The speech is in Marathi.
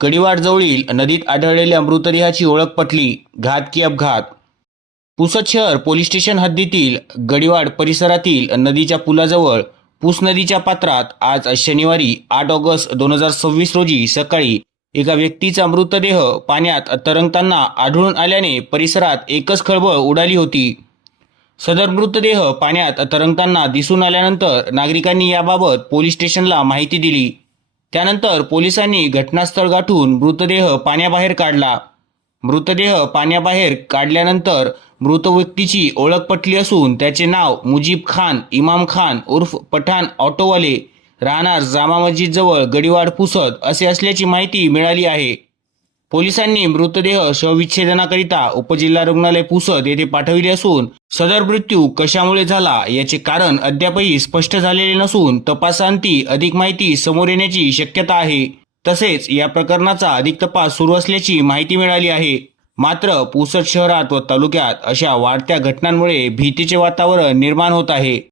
कडिवाडजवळील नदीत आढळलेल्या मृतदेहाची ओळख पटली. घात की अपघात? पुसद शहर पोलीस स्टेशन हद्दीतील गडिवाड परिसरातील नदीच्या पुलाजवळ पुस नदीच्या पात्रात आज शनिवारी 8 ऑगस्ट 2026 रोजी सकाळी एका व्यक्तीचा मृतदेह पाण्यात तरंगताना आढळून आल्याने परिसरात एकच खळबळ उडाली होती. सदर मृतदेह पाण्यात तरंगताना दिसून आल्यानंतर नागरिकांनी याबाबत पोलीस स्टेशनला माहिती दिली. त्यानंतर पोलिसांनी घटनास्थळ गाठून मृतदेह पाण्याबाहेर काढला. मृतदेह पाण्याबाहेर काढल्यानंतर मृत व्यक्तीची ओळख पटली असून त्याचे नाव मुजीब खान इमाम खान उर्फ पठाण ऑटोवाले, राहणार जामा मस्जिद जवळ गडिवाड पुसद असे असल्याची माहिती मिळाली आहे. पोलिसांनी मृतदेह शवविच्छेदनाकरिता उपजिल्हा रुग्णालय पुसद येथे पाठविले असून सदर मृत्यू कशामुळे झाला याचे कारण अद्यापही स्पष्ट झालेले नसून तपासांती अधिक माहिती समोर येण्याची शक्यता आहे. तसेच या प्रकरणाचा अधिक तपास सुरू असल्याची माहिती मिळाली आहे. मात्र पुसद शहरात व तालुक्यात अशा वाढत्या घटनांमुळे भीतीचे वातावरण निर्माण होत आहे.